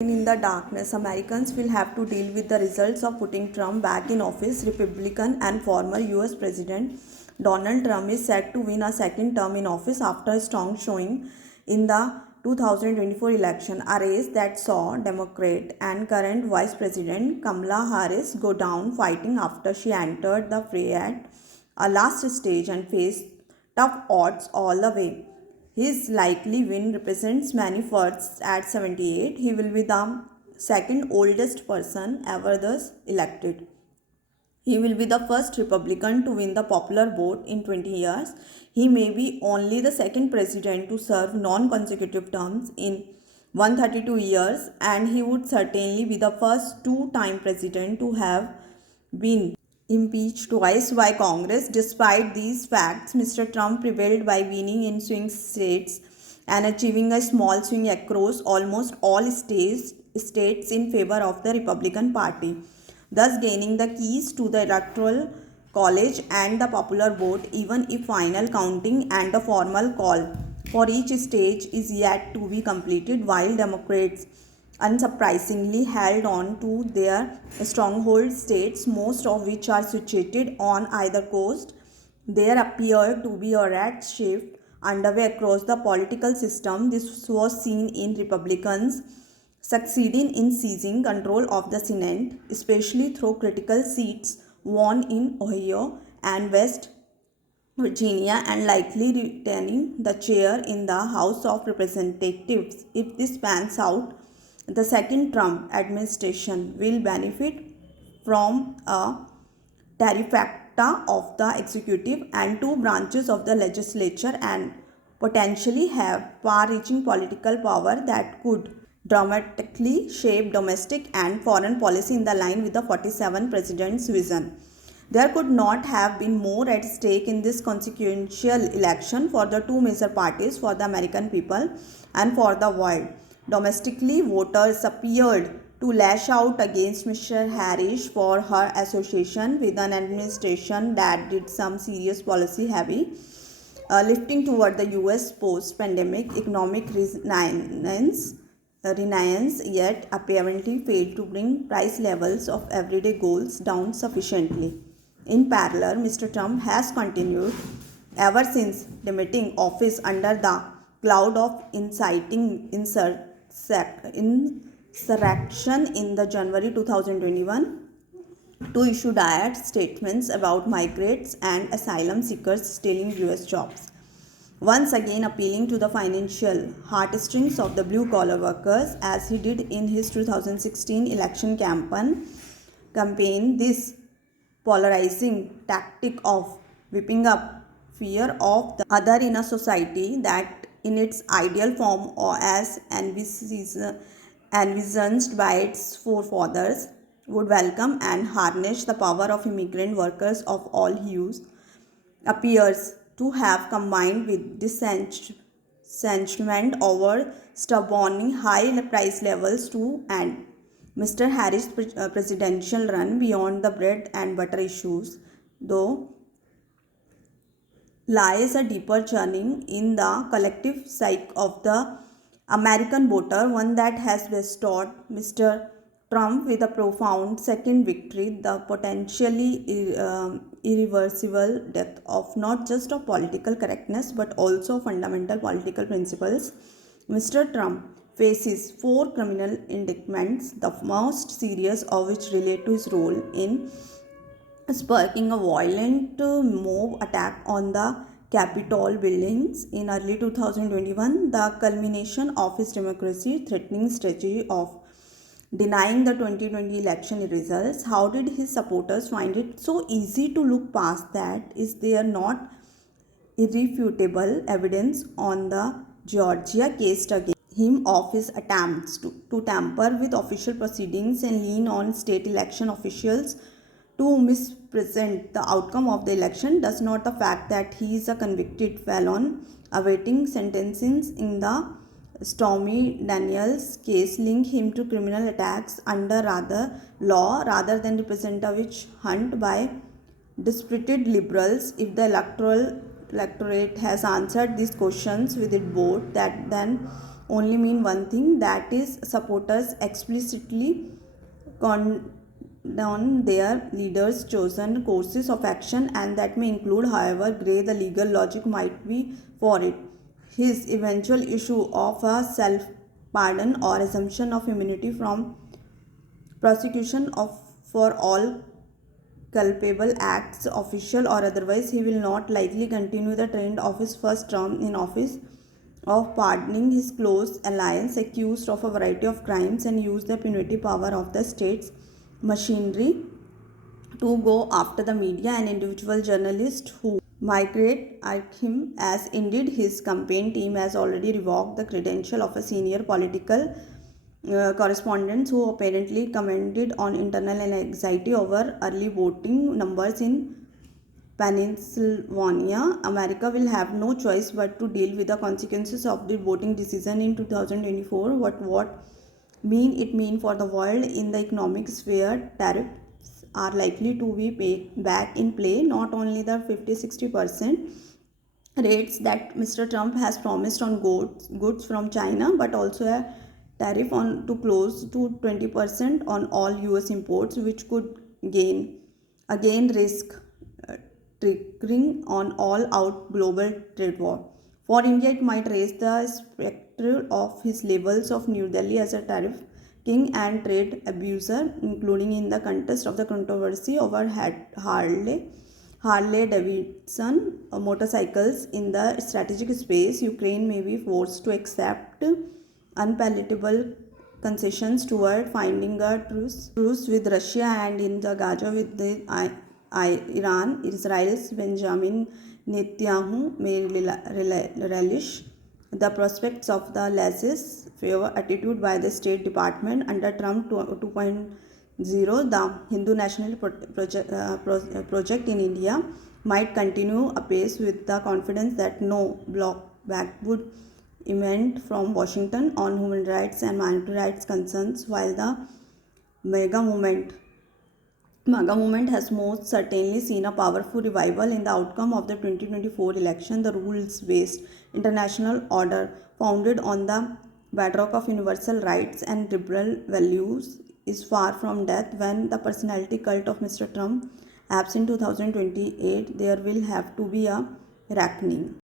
In the darkness, Americans will have to deal with the results of putting Trump back in office. Republican and former US President Donald Trump is set to win a second term in office after a strong showing in the 2024 election, a race that saw Democrat and current Vice President Kamala Harris go down fighting after she entered the fray at a last stage and faced tough odds all the way. His likely win represents many firsts at 78. He will be the second oldest person ever thus elected. He will be the first Republican to win the popular vote in 20 years. He may be only the second president to serve non consecutive terms in 132 years, and he would certainly be the first two-time president to have been impeached twice by Congress. Despite these facts, Mr. Trump prevailed by winning in swing states and achieving a small swing across almost all states in favor of the Republican Party, thus gaining the keys to the Electoral College and the popular vote, even if final counting and the formal call for each state is yet to be completed. While Democrats unsurprisingly held on to their stronghold states, most of which are situated on either coast, there appeared to be a red shift underway across the political system. This was seen in Republicans succeeding in seizing control of the Senate, especially through critical seats won in Ohio and West Virginia, and likely retaining the chair in the House of Representatives. If this pans out, the second Trump administration will benefit from a trifecta of the executive and two branches of the legislature, and potentially have far-reaching political power that could dramatically shape domestic and foreign policy in the line with the 47 president's vision. There could not have been more at stake in this consequential election for the two major parties, for the American people and for the world. Domestically, voters appeared to lash out against Mr. Harris for her association with an administration that did some serious policy heavy lifting toward the US post pandemic economic renaissance, yet apparently failed to bring price levels of everyday goods down sufficiently. In parallel, Mr. Trump has continued ever since demitting office under the cloud of inciting insurrection in the January 2021 to issue dire statements about migrants and asylum seekers stealing US jobs, once again appealing to the financial heartstrings of the blue-collar workers as he did in his 2016 election campaign. This polarizing tactic of whipping up fear of the other in a society that in its ideal form or as envisaged by its forefathers would welcome and harness the power of immigrant workers of all hues, appears to have combined with dissentiment over stubbornly high price levels to end Mr. Harris' presidential run. Beyond the bread and butter issues, though, lies a deeper churning in the collective psyche of the American voter, one that has bestowed Mr. Trump with a profound second victory, the potentially irreversible death of not just of political correctness but also fundamental political principles. Mr. Trump faces four criminal indictments, the most serious of which relate to his role in sparking a violent mob attack on the Capitol buildings in early 2021, the culmination of his democracy threatening strategy of denying the 2020 election results. How did his supporters find it so easy to look past that? Is there not irrefutable evidence on the Georgia case against him of his attempts to tamper with official proceedings and lean on state election officials to misrepresent the outcome of the election? Does not the fact that he is a convicted felon awaiting sentencing in the Stormy Daniels case link him to criminal attacks under law rather than represent a witch hunt by dispirited liberals? If the electorate has answered these questions with its vote, that then only mean one thing, that is, supporters explicitly condone their leaders' chosen courses of action, and that may include, however grey the legal logic might be for it, his eventual issue of a self pardon or assumption of immunity from prosecution for all culpable acts, official or otherwise. He will not likely continue the trend of his first term in office of pardoning his close allies accused of a variety of crimes and use the punitive power of the state's machinery to go after the media and individual journalists who migrate at him, as indeed his campaign team has already revoked the credential of a senior political correspondent who apparently commented on internal anxiety over early voting numbers in Pennsylvania. America will have no choice but to deal with the consequences of the voting decision in 2024. What mean for the world in the economic sphere? Tariffs are likely to be paid back in play. Not only the 50-60% rates that Mr. Trump has promised on goods from China, but also a tariff on to close to 20% on all US imports, which could again risk triggering on all out global trade war. For India, it might raise the specter of his labels of New Delhi as a tariff king and trade abuser, including in the context of the controversy over Harley Davidson motorcycles in the strategic space. Ukraine may be forced to accept unpalatable concessions toward finding a truce with Russia, and in the Gaza with the Iran. Israel's Benjamin Netanyahu may relish the prospects of the laissez-faire attitude by the State Department under Trump 2.0. The Hindu National Project in India might continue apace with the confidence that no blowback would emanated from Washington on human rights and minority rights concerns, while the MAGA movement MAGA movement has most certainly seen a powerful revival in the outcome of the 2024 election. The rules-based international order, founded on the bedrock of universal rights and liberal values, is far from death. When the personality cult of Mr. Trump ends in 2028, there will have to be a reckoning.